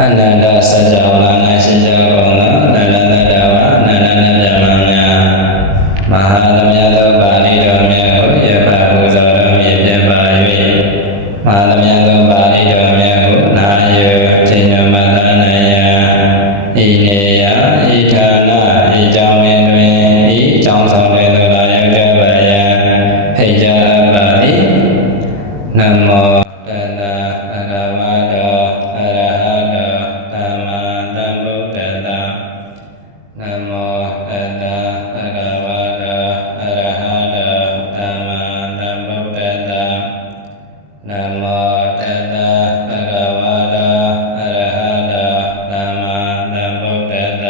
အနန္တစัจ java လာ၌ရှိကြကုန်သောအနန္တတတဝအနန္တမြတ်ဗျာများမဟာသမယသောပါဠိတော်များကိုယပပူဇော်တော်မူပြပါ၍မဟာသမယသောပါဠိတော်များကိုနာယူခြင်းညမတနာယဤနေယဤဌာနဤကြောင့်တွင်ဤကြောင့်ဆောင်တွင်လာရောက်ကြပါယဖိတ်ကြားပါသည်နမောတတအရဟတောအရဟတောသမ္မာသမ္ဗုဒ္ဓတ္တနမောတတအရဟတောအရဟတောသမ္မာသမ္ဗုဒ္ဓတ္တနမောတတအရဟတောအရဟတောသမ္မာသမ္ဗုဒ္ဓတ္တ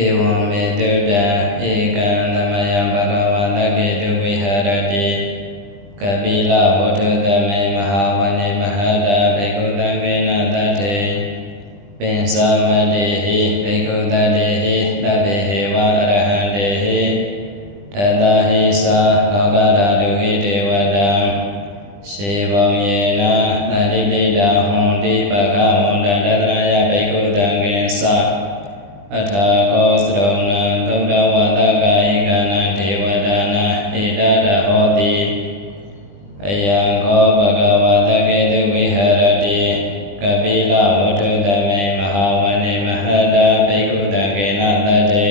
ဧဝံမေတုတံဧကံသမယံဘဂဝတကေတုဝိဟရတိကပိလဝတ္ထုသမေမဟာဝနေမဟာတာဘေကုတံကေနတထေပင်သမတေဟိဘေကုတတေဟိသဗ္ဗေဟေဝအရဟံတေဟိတတဟိသာလောကဓာတုဟိဒေဝတံရှေဘုံယေနသတိပိတာဟွန်တိဘဂဝန္တတတရယဘေကုတံကေသအထာခောသရုံနံသုဒ္ဓဝါဒကာယိကနံဒေဝတာနာဣဒတဟောတိအယံခောဘဂဝတကေတုဝိဟရတိကပိလဝတ္ထုသမေမဟာဝနေမဟာတာဘေကုတံကေနတတေ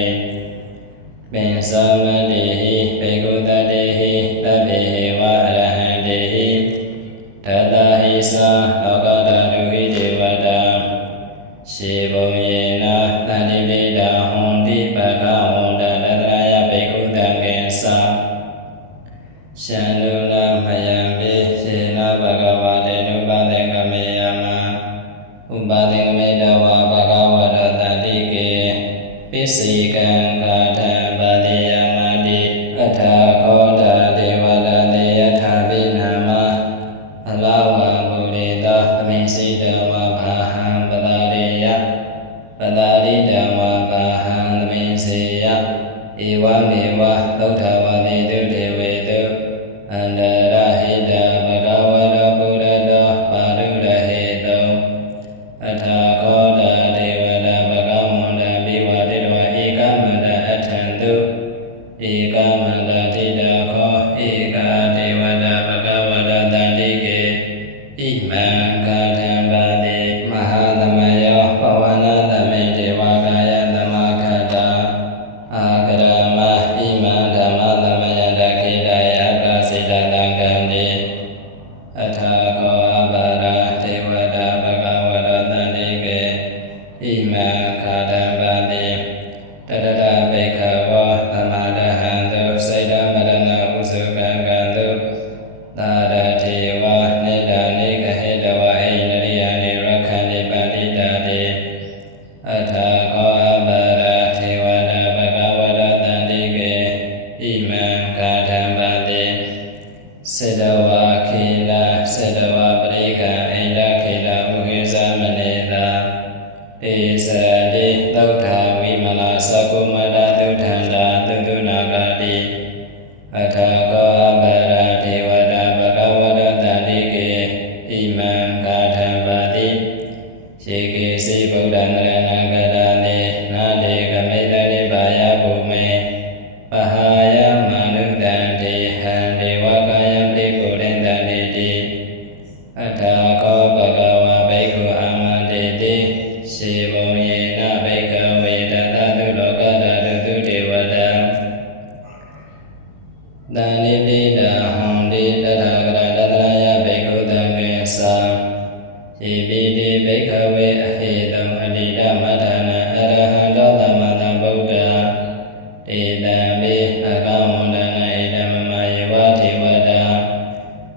ပင်သမတေဟိဘေကုတတေဟိသဗ္ဗေဟေဝအရဟံတေဟိတတဟိသာလောကဓာတုဟိဒေဝတာရှေဘုံယေနသတိပိတာဟွန်တိဘဂဝန္တတတရယဘေကုတံကေသရှန္ဒုနာမယံပိစေနဘဂဝတေနုပသင်္ကမေယမဥပသင်္ကမေတဝါဘဂဝရတတိကေပိစိကံကာထံပါတိယမတိအထာခောတာဒေဝတာတေယထာပိနာမအလဝံဘုရေတောအမိစိတဝါဘာဟံပတာရိယပတာရိတဝါဘာဟံသမိစေယဧဝမေဝသုဒ္ဓဝါတိတုဒေဝေတုအန္တရဟိတဘဂဝတောပုရတောပါရုရဟေတောအထာခောတာဒေဝတာဘဂဝန္တပိဝတိတဝဧကမန္တအထံတုဧကမန္တတိတာခောဧကဒေဝတာဘဂဝရတန္တိကေဣမံကာထံပါတိမဟာသမယောပဝနာသမေဒေဝကာယသမခတာအာကရမဣမံဓမ္မသမယတခေတယပစိတတံကံတိအထာခောအဘာရာဒေဝတာဘဂဝရတန္တိကေဣမံကာထံပါတိတတရဘိက္ခဝါသမရဟံတုစိတမရဏဥစုကံကံတုသာရထေဝနိဒာနိကဟေတဝဟိနရိယနိရခန္တိပန္တိတာတိအထာခောအဘာရာထေဝတာဘဂဝရတန္တိကေဣမံကာထံပါတိစေတဝါခေလစေတဝါပရိကံဣန္ဒခေလဥဟိသမနေတာဧစရတိသုဒ္ဓဝိမလာသကုမတသုထန္တာသုတုနာဂတိအထာခောအဘာရာဒေဝတာဘဂဝရတန္တိကေဣမံကာထံပါတိယေကေစိဗုဒ္ဓံရဏံကတာနေနာတေကမေတ္တိဘာယဘုမေပဟာယမနုတံတေဟံဒေဝကာယံတေကိုရိန္တန္တိတိအထာခောဘဂဝါဘိက္ခုအာမန္တေတိရှေဘုံယေနဘိက္ခဝေတတသုလောကဓာတုသုဒေဝတံတန္တိတိတာဟွန်တိတထာဂရတတရယဘေကုတံကေသာယေပိတိဘိက္ခဝေအဟေတံအတိတမထာနံအရဟံတောသမ္မာသမ္ဗုဒ္ဓတေတံမေအကဝန္တနာဣဒမမယေဝထေဝတာ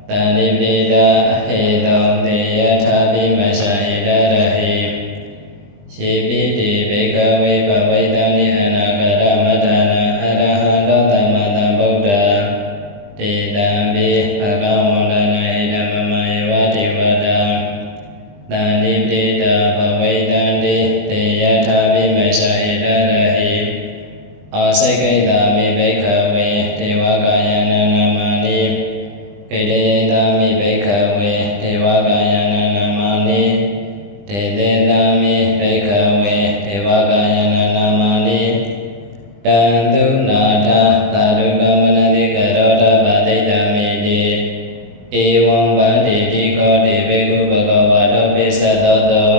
တန္တိပိတာအဟေတောတေယထာပိမရှဣဒရဟိယေပိတိဘိက္ခဝေဘဝိတံနိအနာဂရမထာနံအရဟံတောသမ္မာသမ္ဗုဒ္ဓတေတံမေအကဝန္တနာဣဒမမယေဝထေဝတာတန္တိပိတာဘဝိတံတေယထာပိမရှဣဒ တံမိဒိဋ္ဌဝေဒေဝကာယနာနာမနိတံသုနာထသာဓုကမနတိကရောဓပတိတံမိတိဧဝံဗန္တိတိခောတိဘေကုဘဂဝါတောပိသတောတော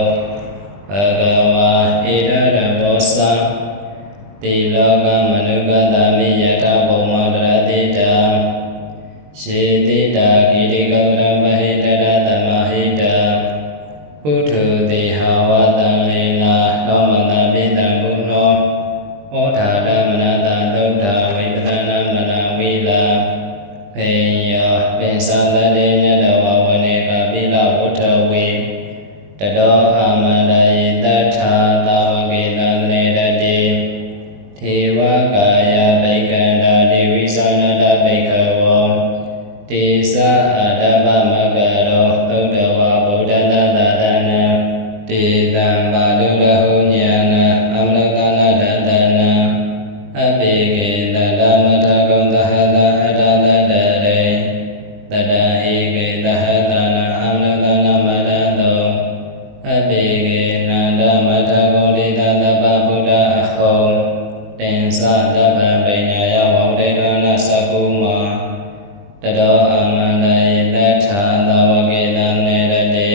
ဘဂဝါဣရရဘောသတိလောကမနုဂတမိယထဘုံမတရတိတံရှေတိတာကိရိကဝရမဟိတရသမဟိတပုထုတိဟာဝတံလေနာလောမတာပိတံဘုနောဩထာဒမနတာသုဒ္ဓဝိပဒနာမနာဝိလာပေယောပိသသတိနတဝဝနေကပိလဝဋ္ဌဝေတတောအာမန္တယေတထာသာဝကေတံနေရတိထေဝကာယဘိက္ခန္တာဒေဝိသနာတဘိက္ခဝောတေသအတ္တပမကရောသုဒ္ဓဝါဗုဒ္ဓတသတနာတေတံပါဠုရဟုညာနာအမလကနာတတနာအပိကေတတမထကုံသဟတအတ္တတတရေတတဟိကေသဟတနာအမလကနာမတတောအပိကေနန္ဒမထကုံလိတတပဗုဒ္ဓအဟောတင်္စတပံပညာယဝဝဒေကနာသကုမာတတောအာမန္တယေတထာသာဝကေတံနေရတိ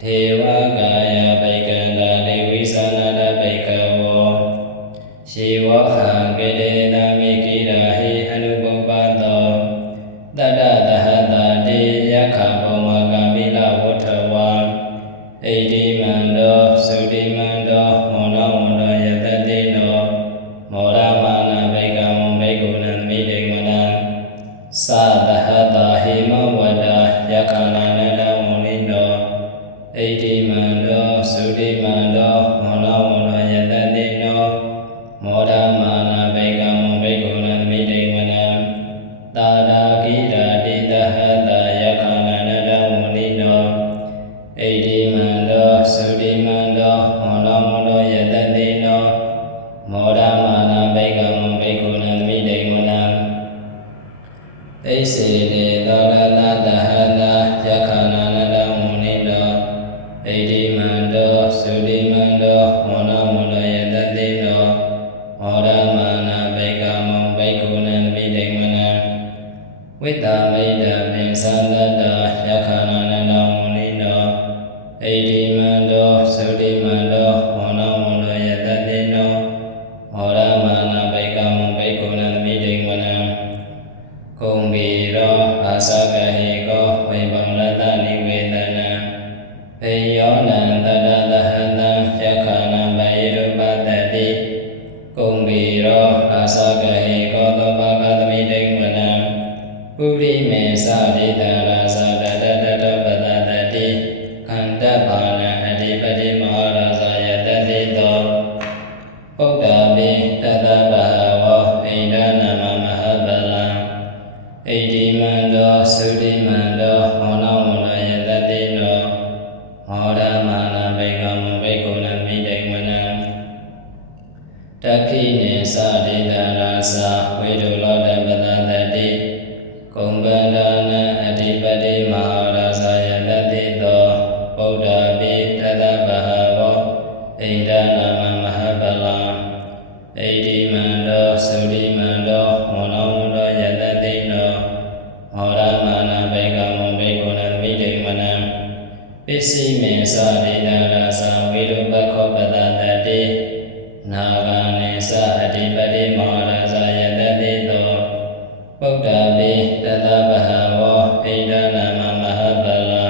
ထေဝကာယဘိက္ခန္တာဒေဝိသနာတဘိက္ခဝောရှေဝဟံကေတေတံမိကိရာဟိအနုပုပ္ပတောတတ္တသဟတတေယက္ခဗောမကပိလဝဋ္ဌဝါဣတိမန္တောသုတိမန္တောမောနဝန္တောယတတိနောမောရမာနဘိက္ခဝံဘိက္ခုနံမိတေမနံသသဟတာဟိမဝတ္တယက္ခဏာနတဝုနိနောဣတိမန္တောသုတိမန္တောမောနဝန္တောယတတိနောမောရမာနဘိက္ခဝံဘိက္ခုနံမိတေမနံတာဒာကိရာတိတဟတယက္ခဏာနတဝုနိနောဣတိမန္တောသုတိမန္တောမောနဝန္တောယတတိနောမောရမာနဘိက္ခဝံဘိက္ခုနံမိတေမနံသိစေတေသောရတသဟတယက္ခဏာနတဝုနိနောဣတိမန္တောသုတိမန္တောမောနဝန္တောယတတိနောမောရမာနဘိက္ခဝံဘိက္ခုနံမိတေမနံဝိတ္တမိတ္တပိသန္တတယက္ခဏာနတဝုနိနောဣတိမန္တောသုတိမန္တောမောနဝန္တောယတတိနောမောရမာနဘိက္ခဝံဘိက္ခုနံမိတေမနံကုံဘီရောအာသကဟိကောဝိဗံလတနိဝေဒနာဘေယောနံတတသဟတံယက္ခဏံဘယိရုပတတိကုံဘီရောအာသကဟိကောသောပါကသမိတေမနံပုရိမေသတိတံရာဇာတတတတောပတတတိခန္တဘာနံအဓိပတိမဟာရာဇာယတတိတောပုဒ္ဓာပိတတဘဟဝောဣန္ဒနာမမဟာဗလံဣတိမန္တောသုတိမန္တောမောနဝန္တောယတတိနောမောရမာနဘိက္ခဝံဘိက္ခုနံမိတေမနံတခိနေသတိတံရာဇာဝေဒုလောတပတတတိကုံဗန္ဒာနံအဓိပတိမဟာရာဇာယတတိတောပုဒ္ဓာပိတတဘဟဝောဣန္ဒနာမမဟာဗလံဣတိမန္တောသုတိမန္တောမောနဝန္တောယတတိနောမောရမာနဘိက္ခဝံဘိက္ခုနံမိတေမနံပစ္စည်းမေသတိတံရာဇာဝေဒုပခောပတတတိနာဂာနေသအဓိပတိမဟာရာဇာယတတိတောပုဒ္ဓာပိတတဘဟဝောဣန္ဒနာမမဟာဗလံ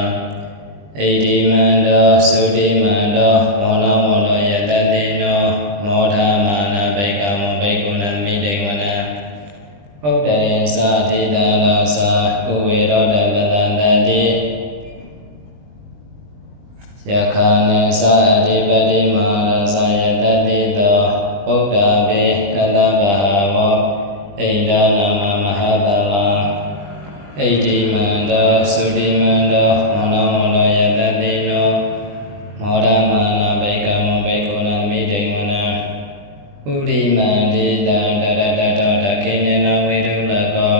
ဣတိမန္တောသုတိမန္တောမောနဝန္တောယတတိနောမောရမာနဘိက္ခဝံဘိက္ခုနံမိတေမနံပုဒ္ဓရေသတိတံရာဇာကုဝေရောဓပတတတိယက္ခဏေသအဓိပတိမဟာရာဇာယတတိတောပုဒ္ဓာပိတတဘဟဝောဣန္ဒနာမမဟာဗလံဣတိမန္တောသုတိမန္တောမောနဝန္တောယတတိနောမောရမာနဘိက္ခဝံဘိက္ခုနံမိတေမနံပုရိမန္တိတံတရတတောတခိနေနဝေဒုလကော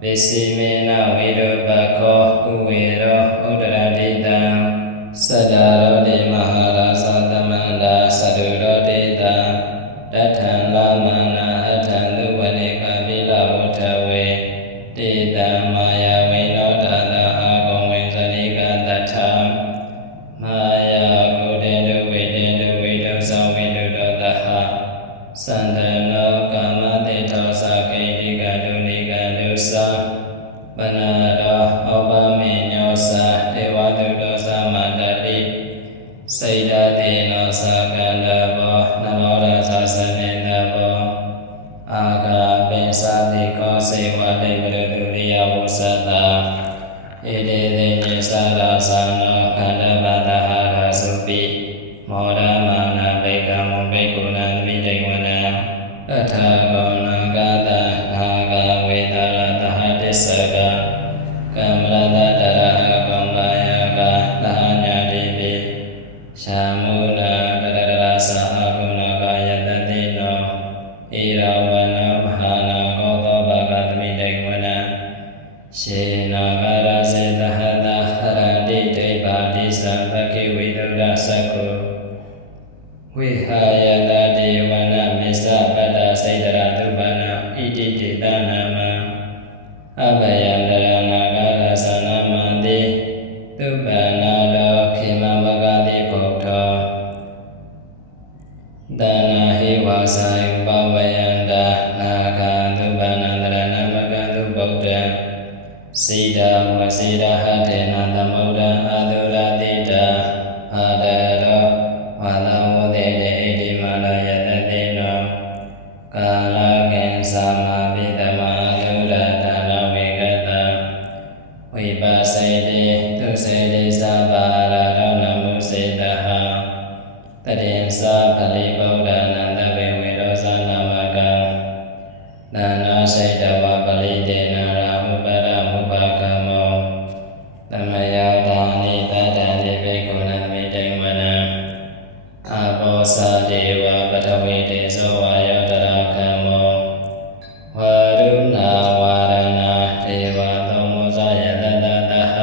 ပစ္စည်းမေနဝေဒုပခောဥဝေရောဥဒရတိတံသဒ္ဒါရောတိမဟာ စန္ဒနောကာမတေထောစာကိတိကတုနိကတုသာပနာရောဩပမေညောသာဒေဝတုတောသမန္တတိစေတတိနောသာကန္တဘောနမောရသသနေနဘောအာဂါပိသာတိကောစေဝတိပရတုရိယဝုသတ္တာဣတိသေညေသာရသာနောခန္ဓဗတဟာရသုပိမောရမာနာဘိကံမောဘိကုဏံမိတေဝနံအထာကောနံကာတဟာဂဝေဒရတဟတိစ္စကကမ္မရတတရဟကောဘာယကလဟညာတိပိရှာမုနာတရရသအကုဏကာယတတိနောဣရဝနောမဟာနာကောသောဘဂတမိတေဝနံရှေနာဂရစေတဟတဟရတိတေဘာတိသံပကိဝိဒုရသကုဝိဟာယတတိဝနမေသပတ္တစေတရသုပနာဣတိတေတနာမအဘယန္တရနာဂရသနာမန္တိသုပနာလောခေမမဂတိဘုဒ္ဓောတနာဟိဝါစာယုပဝယန္တာနာဂသုပနန္တရနမကသုဗုဒ္ဓံစေတဝစေတဟတေနသမုဒ္ဒံအာဒုရတိတာအာဒရောဝါလောဝတေတေဣတိမလယတတိနောကာလကေသမ္မာပိတမအာဒုရတာနဝေကတံဝိပါစေတိသူစေတိသဗ္ဗာရတောနမုစေတဟတတေသပလိဗုဒ္ဓနာတဝေဝေရောဇာနာမကံနာနာစေတဝပလိတေနာရာဟုပရဟုပကမောသမယောတာနိတတံတိဘေကုဏံမိတေဝနံအာဘောစာဒေဝပထဝီတေဇောဝါယောတရာကမောဝရုဏဝါရဏဒေဝသောမောဇယတတတဟ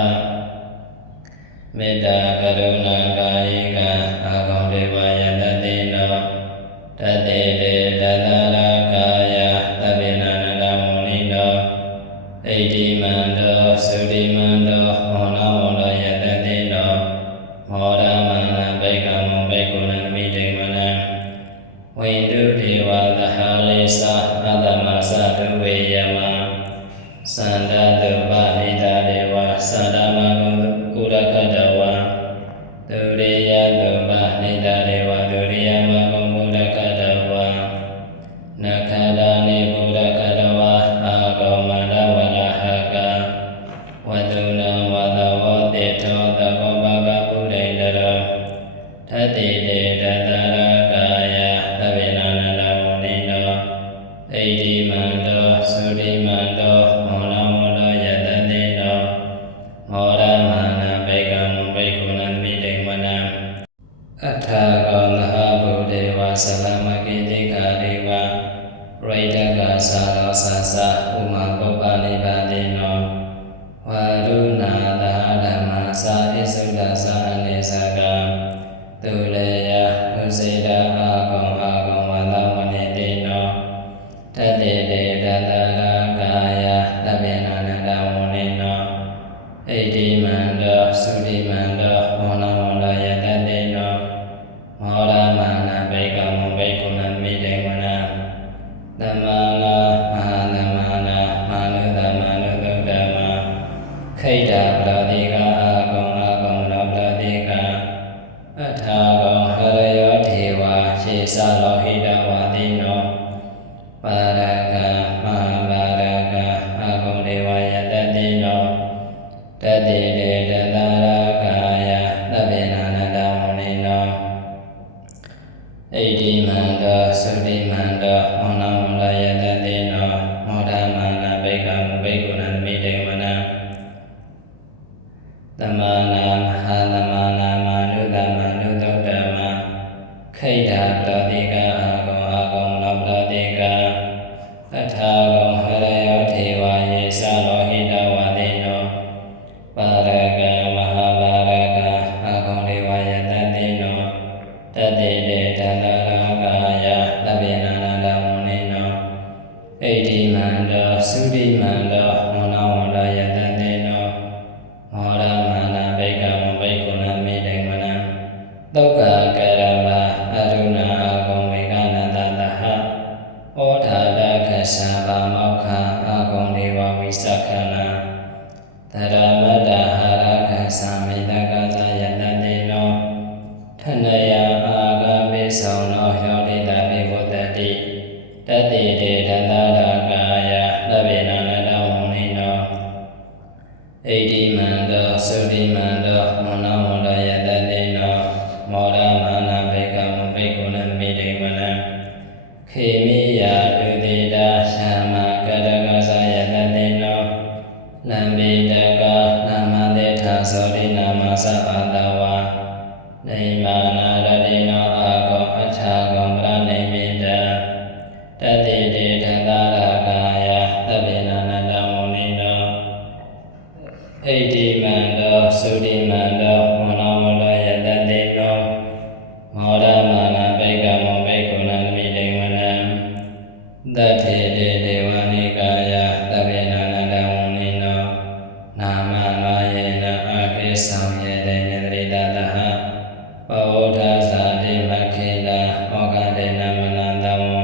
မေတ္တာကရုဏာကာယိကအာဂောဒေဝယတတိနောတတေတေတတရာကာယသဗ္ဗေနန္တမုနိနောဣတိမန္တောသုတိမန္တောမောနမောလောယတတိနောမောရမန္နဘိကံမောဘိကုဏံမိတေဝနံဝိတုဒေဝသဟာလိသာအတ္တမသတုဝေယမသန္တတုပနိတာဒေဝသန္တမဂုကုရကတဝံဒုရိယတုပနိတာဒေဝဒုရိယမဂုမုရကတဝံနခဒာနိဘုရကတဝါအာဂောမန္တဝရဟကဝတုနံဝတဝတေထောတကောဘဂဗုဒ္ဓေတရောထတိတေတတရာကာယသဗ္ဗေနန္တမုနိနောဣတိမန္တောသုတိမန္တောမောနမောလောယတတိနောမောရမန္နဘိကံဘိက္ခုနံမိတေဝနံအထာကောသဟဗုဒေဝသလမကိတိကာဒေဝရိတကသာရောသသဥမပုပ္ပနိဗ္ဗာတိနောဝရုဏာသဟဓမ္မသာဣသုဒ္ဓသာအနေသကသူလေယဥစေတအာဂောဝန္တမနိတိနောတတေတေတတရာကာယသဗ္ဗေနန္တမုနိနောဣတိမန္တောသုတိမန္တောမောနမောလောယတတိနောမောရမန္နဘိကံဘိက္ခုနံမိတေဝနံသမနာမဟာသမနာမာနုသမနုသုဒ္ဓမခိတ္တပရတိကာအာဂောလောပရတိကာအထာဂောဟရယောဒေဝရှေသလောဟိတဝါတိနောပါရကမဟာပါရကအာဂောဒေဝယတတိနောတတိတေတတရာကာယသဗ္ဗေနန္တမုနိနောဣတိမန္တောသုတိမန္တောမောနမောလောယတတိနောမောဒမန္နဘိကံဘိက္ခုနံမိတေဝနံသမနာမဟာသမနာမာနုသမနုသုဒ္ဓမခိတ္တပရတိကာအာဂောလောပရတိကာအထာဂောဟရယောဒေဝယေသလောဟိတဝါတိနောပါရကမဟာပါရကအာဂောဒေဝယတတိနောတတေတေတတရာကာယသဗ္ဗေနန္တမုနိနောဣတိမန္တောသုတိမန္တောမောနမောလောယတတိနောမောရမန္နဘိကံဘိက္ခုနံမိတေဝနံသုက္ကကရမအရုဏာအာဂောမေကနန္တတဟ สขณะธรรมดาหาราคัสสามิตกาสายตันติโนทนยาอากาปิสองโนโยติตาภิวุตติตติเตทันตารากายะตเวนะนตวงนิโนอิติมันโตสุติมันโตมโนมโนยตันติโนမောရမာနဘေကမဘေကုဏမိတေမနံခေမိယာဒုတိတာသမ္မာကရကသယတတိနောလံပိတကနာမတေထာသောတိနာမသအာတဝါနေမာနာရတိနောအာကောအထာကောပရနေမိတံတတိတေထန္တာရာကာယသဗ္ဗေနန္တမုနိနောဣတိမန္တောသုတိမန္တောမောနမောလယတတိနောမောရမာနဘေကမောဘေကုဏမိတေဝနံသတ္ထေတေဒေဝနိကာယသဗ္ဗေနန္တဝုန်နိနောနာမနာယေနအာကိဆောင်ယေတေညတရိတတဟပောဓာဇာတိမခေလာဩဃတေနမနန္တဝံ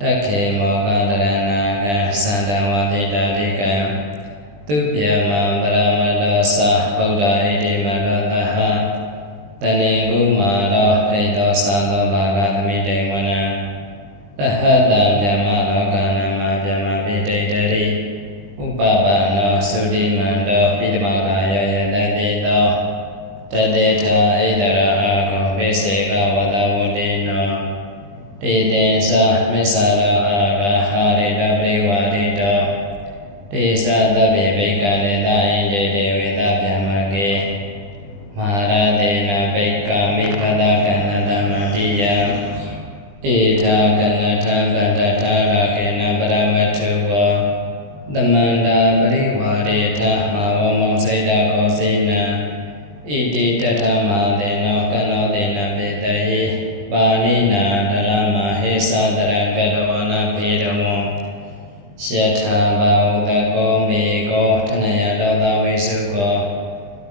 တခေမောဃတရဏာကသန္တဝတိတာတိကံသူပြမံပရမလောသဗုဒ္ဓဣတိမနောတဟတနေကုမာရောဣတောသံသောဘာဂသမိတေဝနံသဟတံဓမ္မလောကနမဗျမပိတိတရိဥပပနောသုတိမန္တောပိတမဂာယယတတိတောတတေထာဣတရာအာကောဝိစေကဝတဝတိနောတေတေသမစ္ဆာလောအာဂဟာရိတပရိဝါရိတောတေသသဗ္ဗေဘိက္ခလေသာယိတေတေဝေသဗျမကေမဟာရတေနဘိက္ခမိပဒကန္နတမတိယံဣထာကနထာကတ္တထာရကေနပရမထုဘောသမန္တာပရိဝါရေထမဝမောစိတကောစိနံဣတိတထမသေနောကနောသေနပိတယေပါဏိနာတရမဟေသတရကတဝနာဖေရမောယထာဘာဝတကောမေကောထနယတောသဝိစုကော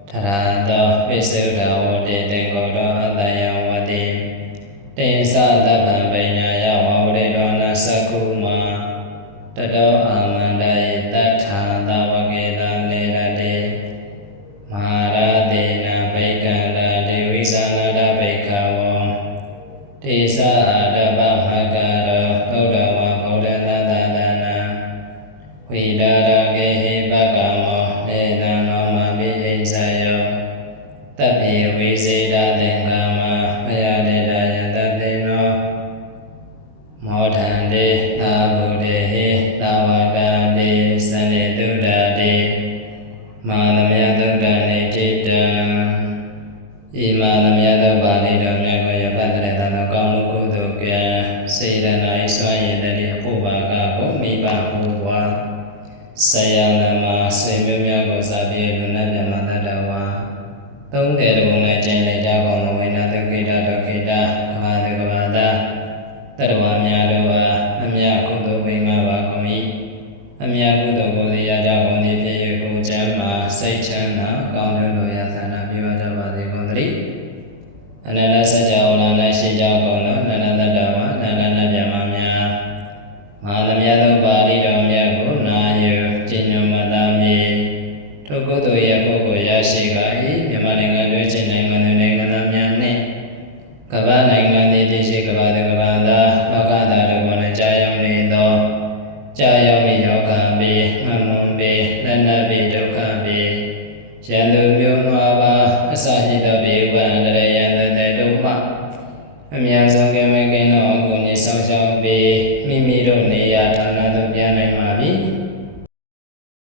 ထရာတောပိစုဒဝတိတေကောတောအတယဝတိတေသသဗ္ဗံပိညာယဝဝရေတောနသကုမာတတောအာမန္တယေတထာသဝကေတံလေရတိမဟာရတေနဘိက္ခန္တာဒေဝိသနာတဘိက္ခဝံတေသအာရပမကရောသုဒ္ဓဝါဗုဒ္ဓသတ္တသနာဝိဒါရကေဟိပကမောနေသံနောမမိဟိဇယောတပ္ပိဝိစေတသင်္ဃမမယတေတယတတေနောမောထံတေသာဗုဒ္ဓေဟိသာဝကံတေသန္တေတုဒ္ဓတေမာသမယသုဒ္ဓနေတိတံဣမာသမယသုပါဠိတော်မြတ်ကိုရပတ်တဲ့သံတော်ကောင်းမှုကုသိုလ်ကံစေရနာဤစွမ်းရည်တည်းအဖို့ပါကကိုမိဘဘုရားဆယံနမဆွေမျိုးများကိုစာပြေလူနာမြတ်မတ္တဝါသုံးတယ်ဘုံနဲ့ကျင့်လေကြပါမဝိနာတခိတဒခိတကဘာတကဘာတာတရဝများတို့အားအမြတ်ကုသိုလ်ဝိမပါကုန်၏အမြတ်ကုသိုလ်ကိုရကြကုန်သည်ဖြစ်၍ကိုယ်ချမ်းသာစိတ်ချမ်းသာကောင်းကျိုးလိုရာဆန္ဒပြုကြပါစေကုန်သတည်းအနန္တစัจ java လာ၌ရှိကြကုန်သောနန္ဒတ္တဝါနန္ဒနာဗျမများမဟာသမယသောပါဠိတော်မြတ်ကိုနာယူကျင့်ကြံမှတ်သားမည်ထိုကုသိုလ်ရဲ့ပုဂ္ဂိုလ်ရရှိက၏မြန်မာနိုင်ငံတွင်ချင်းနိုင်ငံတွင်နိုင်ငံသားများနှင့်ကမ္ဘာနိုင်ငံသည်တရှိကမ္ဘာသူကမ္ဘာသားလောကသားတို့ကိုလည်းကြာရောက်နေသောကြာရောက်ပြီးယောဂပေမှန်မွန်ပေလက်နက်ပေဒုက္ခပေရန်သူမျိုးမှာပါအစရှိသောဘေးဝန္တရယံတဲ့တို့မှအမြန်ဆုံး